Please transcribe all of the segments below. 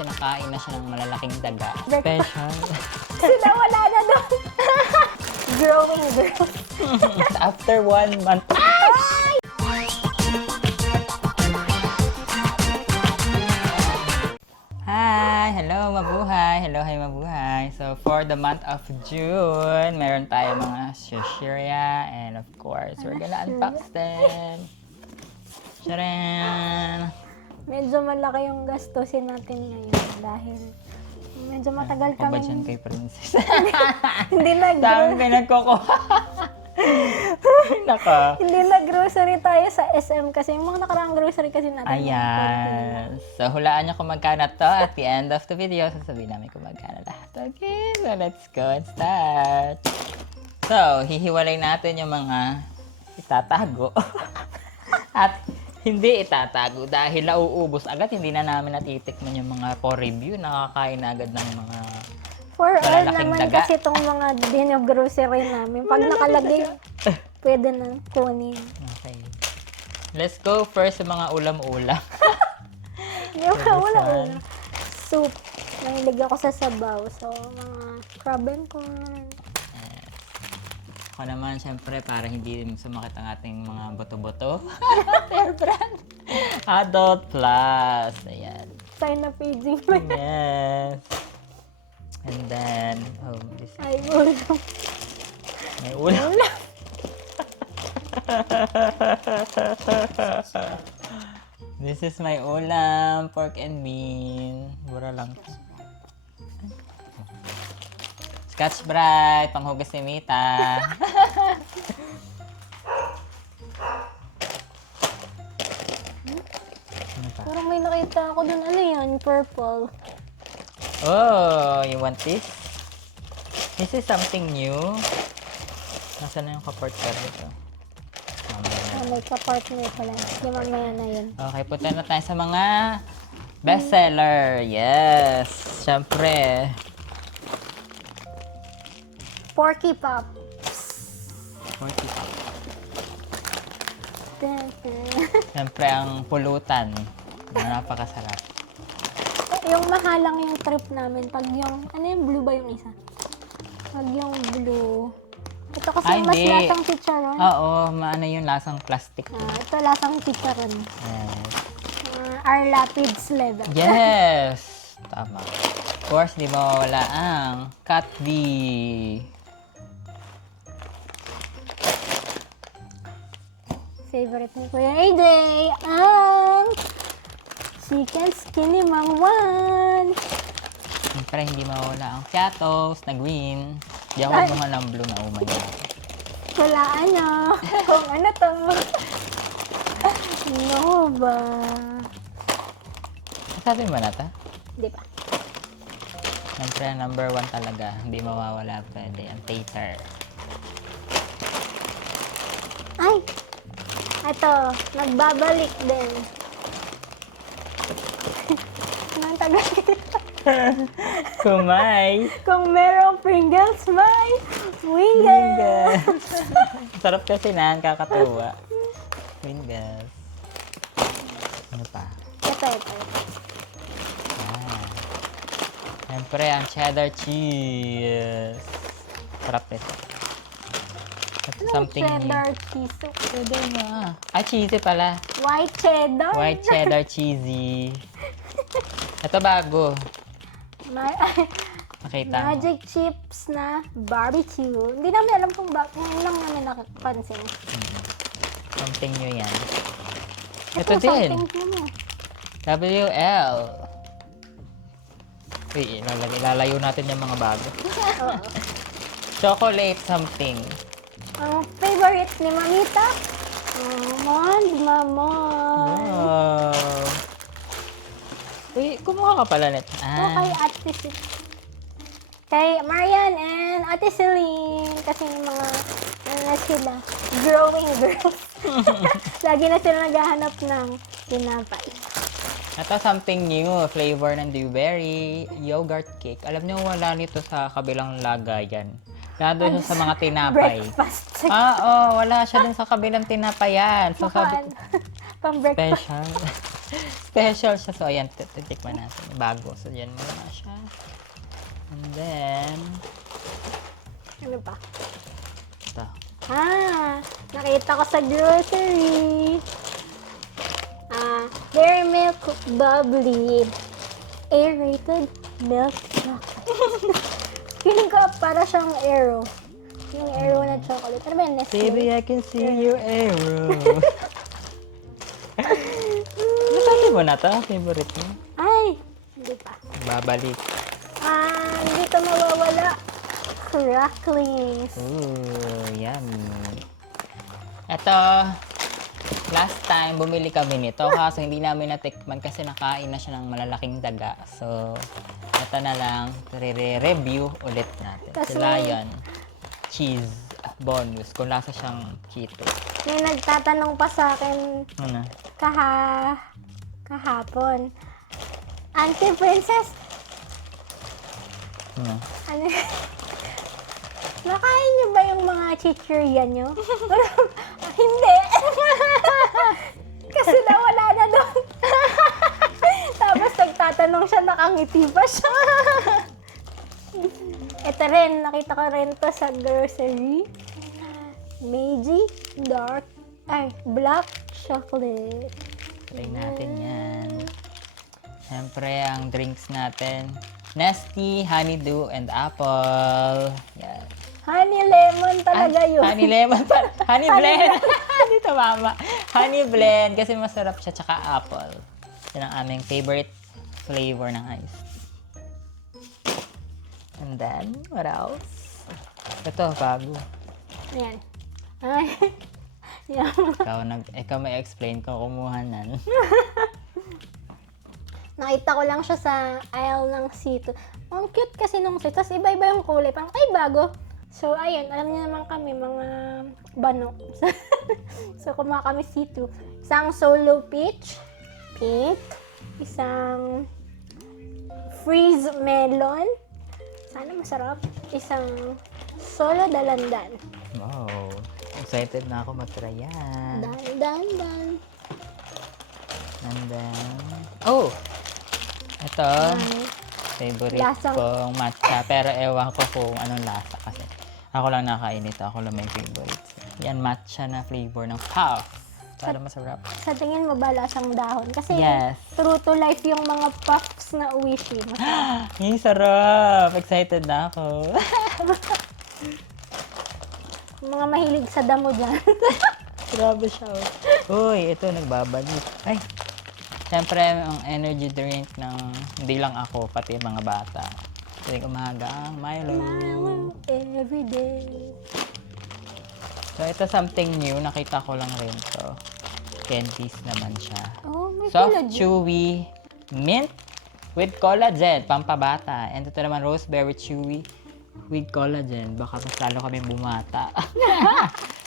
kasi nakain na siya ng malalaking daga. Breakfast. Special. Sila wala na doon. Growing girls. After 1 month. Hi! Hello, mabuhay! Hello, hi, mabuhay! So, for the month of June, meron tayo mga shishirya and of course, we're gonna unbox them. Charan! Medyo malaki yung gastusin natin ngayon dahil medyo matagal Ako ba kami dyan kay Princess? hindi Dami pinagkukuha. Naka. hindi nag-grocery tayo sa SM kasi yung mga nakaraang grocery kasi natin. Ayan. So, hulaan nyo kung magkano to. At the end of the video, sasabihin namin kung magkano lahat. Okay, so let's go and start. So, hihiwalay natin yung mga itatago. At hindi itatago dahil nauubos agad. Hindi na namin natitikman yung mga for review. Nakakain na agad ng mga For all malalaking naman daga. kasi itong mga grocery namin. Pag nakalagay, pwede na kunin. Okay. Let's go first sa mga ulam-ulam. Yung So, this wala. one. Soup. Nahilig ako sa sabaw. So, mga crab and corn. Ako naman, syempre, para hindi sumakit ang ating mga boto-boto. Fair brand. Adult Plus. Ayan. Sign na paging. Yes. And then, oh, this Ay, ulam. may ulam. Ulam. This is my ulam, pork and bean. Mura lang. Scotch Brite, panghugas ni Mita. Ano pa? Parang may nakita ako dun. Ano yan? Purple. Oh, you want this? This is something new. Nasaan na yung kaport card ito? Mamaya na. May ka-partner pala. Hindi mamaya na yun. Okay, punta na tayo sa mga bestseller. Yes, syempre. Porky Pop. 40 pa. Dun, dun. Syempre ang pulutan. Na napakasarap. Yung mahalang yung trip namin. Pag yung, ano yung blue ba yung isa? Pag yung blue. Ito kasi Ay, mas hindi. lasang chicharon. Oo, maano yung lasang plastic. Ito lasang chicharon. Yes. Our Lapids level. Yes! Tama. Of course, di mawawala ang Katdi. Favorite ni Kuya AJ ang Chicken Skinny Mang 1. Siyempre, hindi mawawala ang Piatos na green. Di ako kumuha ng blue na umay. Walaan nyo. Kung ano to. No ba? Sabi mo na ta? Di ba? Siyempre, number 1 talaga. Hindi mawawala pwede. Ang tater. Ay! Ito, nagbabalik din. Anong tagal dito? Kumay! Kung merong Pringles, may Wingers! Sarap kasi na, kakatuwa. Wingers. Ano pa? Ito. Ah. Siyempre, ang cheddar cheese. Sarap ito. That's something new. Cheddar cheese. Pwede na. Ay, cheesy pala. White cheddar. White cheddar cheesy. Ito bago. May, Nakita mo. magic chips na barbecue. Hindi namin alam kung bakit. Ngayon lang namin nakapansin. Something new yan. Ito Ito, din. something mo. WL. Uy, ilalayo natin yung mga bago. Oo. Chocolate something. Ang favorite ni Mamita? Mamon. Wow. Uy, kumuha ka pala nito. Ito kay Ate kay Marian and Ate Celine. Kasi yung mga, ano na sila, growing girls. Lagi na sila naghahanap ng tinapay. Ito something new. Flavor ng dewberry. Yogurt cake. Alam niyo, wala nito sa kabilang lagayan. Nandun siya sa mga tinapay. Breakfast. Wala siya dun sa kabilang tinapayan. So, sabi ko, Pang breakfast. special. Special siya. So, ayan, titikman natin. Bago. So, dyan muna siya. And then, Ano pa? ito. Nakita ko sa grocery. Dairy Milk Bubbly. Aerated milk chocolate. Feeling ko para siyang Aero. Yung Aero na chocolate. Ano ba yung Nestle? Baby, I can see your arrow. Nasabi mo na to? Favorite mo? Ay! Hindi pa. Babalik. Dito mawawala. Cracklings. Ooh, yummy. Ito, last time bumili kami nito kaso hindi namin natikman kasi nakain na siya ng malalaking daga. So, ito na lang, re-review ulit natin. Kasi- Si Lion Cheese Bonus kung lasa siyang Cheetos. May nagtatanong pa sa akin Ano? kahapon. Auntie Princess, Ano? ano? Nakain niyo ba yung mga chichirya niyo? Hindi. Kasi nawala na doon. Tapos nagtatanong siya, nakangiti pa siya. Ito rin, nakita ko rin to sa grocery. Meiji Black Chocolate. Try natin yan. Siyempre, ang drinks natin. Nestea, Honeydew, and Apple. Yan. Honey lemon talaga yun. Honey lemon pa. Honey blend. Dito mama. Honey blend kasi masarap siya tsaka apple. Yan ang aming favorite flavor ng ice. And then, what else? Ito, bago. Ayan. Ay. Yan. Ikaw may explain kung kumuha nan. Nakita ko lang siya sa aisle ng C2. Ang cute kasi nung C2. Tapos iba-iba yung kulay. Parang, ay, bago. So, ayun. Alam niyo naman kami, mga bano. So, kumuha kami C2. Isang solo peach. Pink. Isang freeze melon. Sana masarap. Isang solo dalandan. Wow. Excited na ako mag-try yan. Dan. And then, oh! Ito, favorite Lasang- kong matcha. Pero ewan ko kung anong lasa kasi. Ako lang nakain ito. Ako lang may favorite. Yan, matcha na flavor ng puff. Para masarap. Sa tingin mo ba lasang dahon? Kasi Yes. true to life yung mga puffs na Uwishi. Yung sarap! Excited na ako. Mga mahilig sa damo dyan. Grabe siya. Oh. Uy, ito nagbabalik. Ay! Siyempre, ang energy drink ng hindi lang ako, pati yung mga bata. Tuwing umaga, ang Milo. Every day. So, ito something new. Nakita ko lang rin to. Candies naman siya. Oh, may Soft, collagen. chewy, mint with collagen, pampabata. And ito naman, raspberry chewy with collagen. Baka mas lalo kami bumata.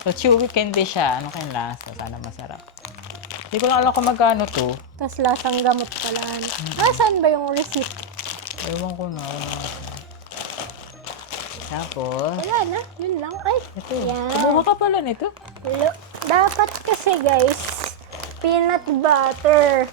So, chewy candy siya. Ano kayong lasa? Sana masarap. Hindi ko lang alam kung magkano to. Tapos lasang gamot pala. Saan ba yung receipt? Ewan ko na. Tapos, Wala na. Yun lang. Ay, ito. yan. Kumuha ka pala nito. Dapat kasi guys, peanut butter.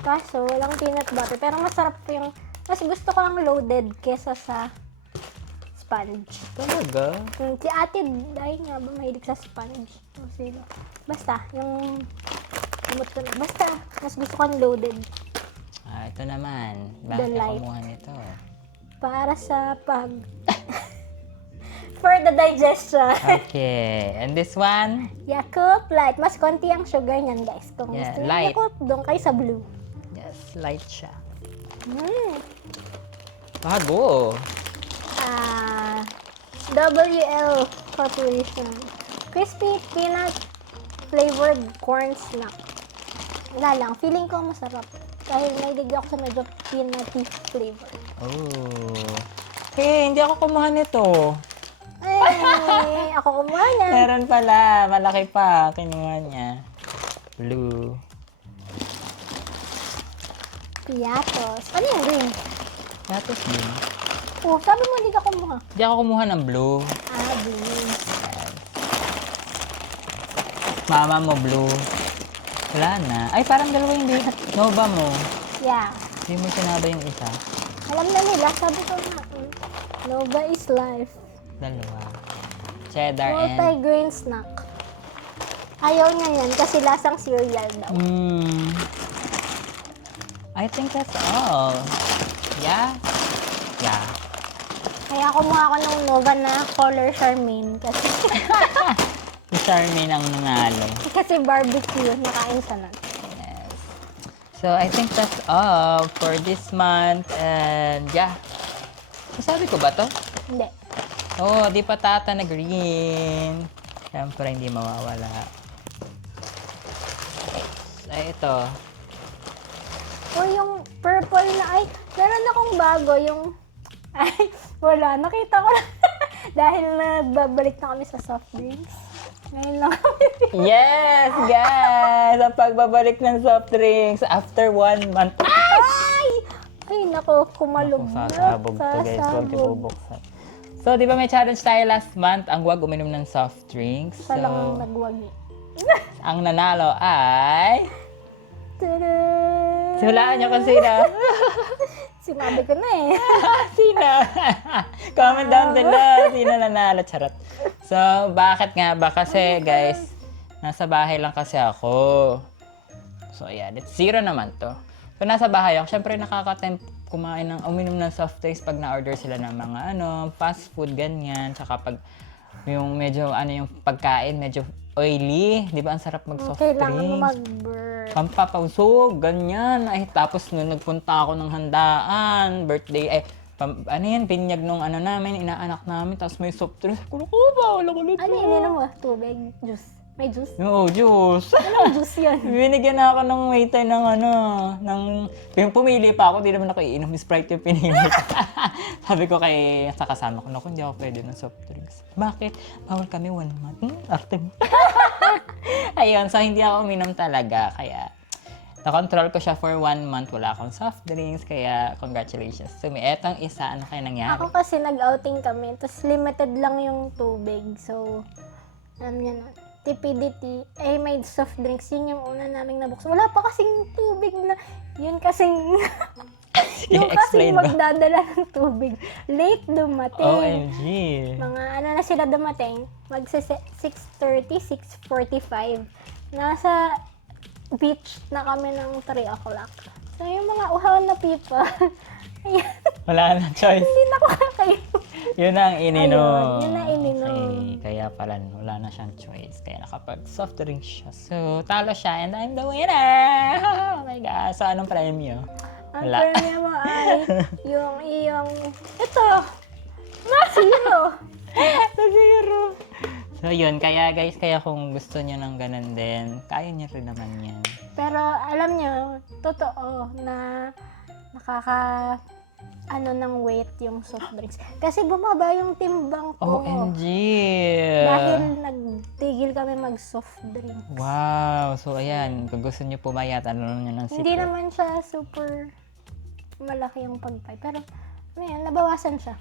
Kaso, walang peanut butter. Pero masarap po yung... Mas gusto ko ang loaded kesa sa sponge. Talaga? Si ate, dahil nga ba mahilig sa sponge? O sino? Basta, yung... Gamot ko na. Basta, mas gusto ko ang loaded. Ito naman. The Bakit light. kumuha nito? Para sa For the digestion. Okay. And this one? Yakult Light. Mas konti ang sugar niyan, guys. Kung Yeah, gusto niyo light. Yakult, doon kayo sa blue. Yes, light siya. Mm. Bago. WL Corporation. Crispy peanut flavored corn snack. Wala lang. Feeling ko masarap. Dahil nailig ako sa medyo peanutty flavor. Oh. Hey, hindi ako kumuha nito. Ay, ako kumuha niya. Meron pala. Malaki pa. Kinuha niya. Blue. Piatos. Ano yung green? Tapos din. Oh, sabi mo hindi ka kumuha. Hindi ako kumuha ng blue. Blue. Mama mo blue. Wala na. Ay, parang dalawa yung Nova mo. Yeah. Hindi mo sinaba yung isa. Alam na nila, sabi ko nga, Nova is life. Dalawa. Cheddar and... Multi-grain snack. Ayaw niya yan kasi lasang cereal daw. I think that's all. Yeah? Yeah. Kaya kumuha ako ng Nova na color Charmaine kasi Si Charmaine ang nanalo. kasi barbecue, nakain siya na. Yes. So, I think that's all for this month. And, yeah. Sabi ko ba to? Hindi. Oh, di patata na green. Siyempre, hindi mawawala. Ay, ito. O yung purple na, ay, meron akong bago, yung, ay, wala, nakita ko lang. Dahil nagbabalik na kami sa soft drinks. Ngayon lang kami. Yes, guys! Ang pagbabalik ng soft drinks after 1 month. Ay! Ay, nako, kumalog na. Sasabog to, guys. Huwag niyo bubuksan. So, di ba may challenge tayo last month? Ang wag uminom ng soft drinks. Sa lang So, nagwagi. ang nanalo ay... Tada! Hulaan niyo kung sino. Sinabi ko na eh. Sino? Comment down below. Sino nanalo? Charot. So, bakit nga ba? Kasi, guys, nasa bahay lang kasi ako. So, ayan. It's 0 naman to. So, nasa bahay ako. Siyempre, nakaka-tempt uminom ng soft drinks pag na-order sila ng mga, fast food, ganyan. Tsaka pag yung medyo, yung pagkain, medyo oily. Di ba? Ang sarap mag-soft Kailangan mo drinks. mag-burp. Pampapawsog, ganyan. Ay, tapos nung nagpunta ako ng handaan, birthday, binyag nung namin, inaanak namin, tapos may soft drinks. Kulo ko ba? Wala ko nito. Ano ininom mo? Tubig? Juice? May juice? Oo, juice. Anong juice yan? Binigyan na ako ng waiter yung pumili pa ako, di naman ako iinom, Sprite yung pinili ko. Sabi ko sa kasama ko, naku, hindi ako pwede ng soft drinks. Bakit? Bawal kami 1 month. Arte mo. Ayun, so hindi ako uminom talaga, kaya na-control ko siya for 1 month, wala akong soft drinks, kaya congratulations to me. Etong isa, ano kaya nangyari? Ako kasi nag-outing kami, tapos limited lang yung tubig. So, yan, TPDT, may soft drinks. Yun yung una naming nabuksan. Wala pa kasing tubig na, yun kasing, yung kasing I-explain ba? magdadala ng tubig. Late dumating. OMG. Mga na sila dumating, 6:30, 6:45. Nasa beach na kami ng 3 o'clock. So, yung mga uhaw na people, ayan, Wala na choice. hindi na ko kakainom. Yun ang ininom. Ayun, yun ang ininom. Okay, kaya pala wala na siyang choice. Kaya nakapag soft drink siya. So, talo siya and I'm the winner! Oh my God. So, anong premyo? Ang Wala. premium mo ay yung iyong, ito, zero. Na-zero. So, yun. Kaya guys, kung gusto niyo ng ganun din, kaya niyo rin naman yan. Pero alam nyo, totoo na ng weight yung soft drinks. Kasi bumaba yung timbang ko. OMG! Dahil nagtigil kami mag-soft drinks. Wow! So, ayan. Kung gusto niyo pumayat, ano niyo ng secret? Hindi naman siya super malaki yung pagpay. Pero, ayan, nabawasan siya.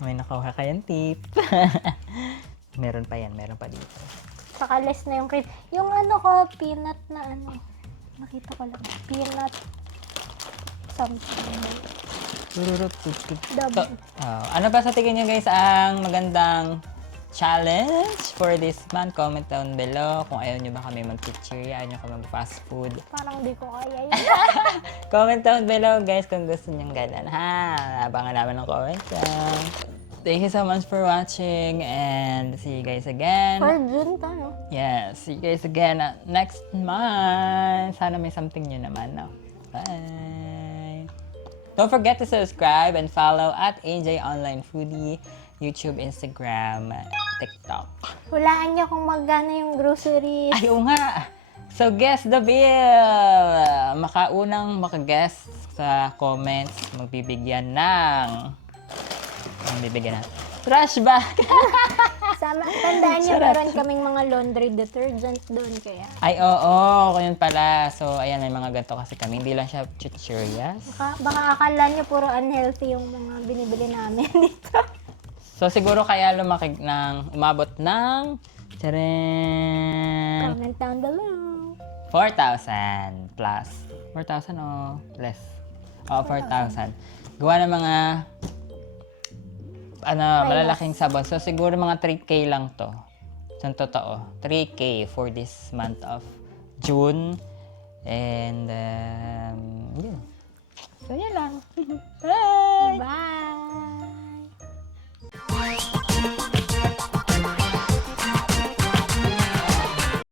May nakuha kayong tip. Meron pa yan. Meron pa dito. Saka less na yung cream. Yung peanut na nakita ko lang. Peanut something. Double. Ano ba sa tingin niyo guys ang magandang challenge for this month? Comment down below kung ayaw niyo ba kami mag-picture, ayaw niyo kami mag-fast food. Parang di ko kaya yun. Comment down below guys kung gusto niyo ganun ha. Abangan namin ng comments. Thank you so much for watching and see you guys again. For June tayo. Yes, see you guys again next month. Sana may something new naman, no? Bye! Don't forget to subscribe and follow at AJ Online Foodie, YouTube, Instagram, TikTok. Hulaan niyo kung magkano yung groceries. Ay, oo nga! So, guess the bill! Makaguess sa comments, magbibigyan ng... trash bag! Tandaan niyo, Sarap. meron kaming mga laundry detergent doon kaya. Ay, oo, yun pala. So, ayan, may mga ganito kasi kami. Hindi lang siya chichirias. Baka akala niyo puro unhealthy yung mga binibili namin dito. So, siguro kaya umabot ng... Tcharan! Comment down below. 4,000 plus. 4,000 o less? Oo, 4,000. Gawa ng mga malalaking sabon. So, siguro mga 3K lang to. Yung totoo. 3K for this month of June. And, yun. So, yun lang. Bye! Bye!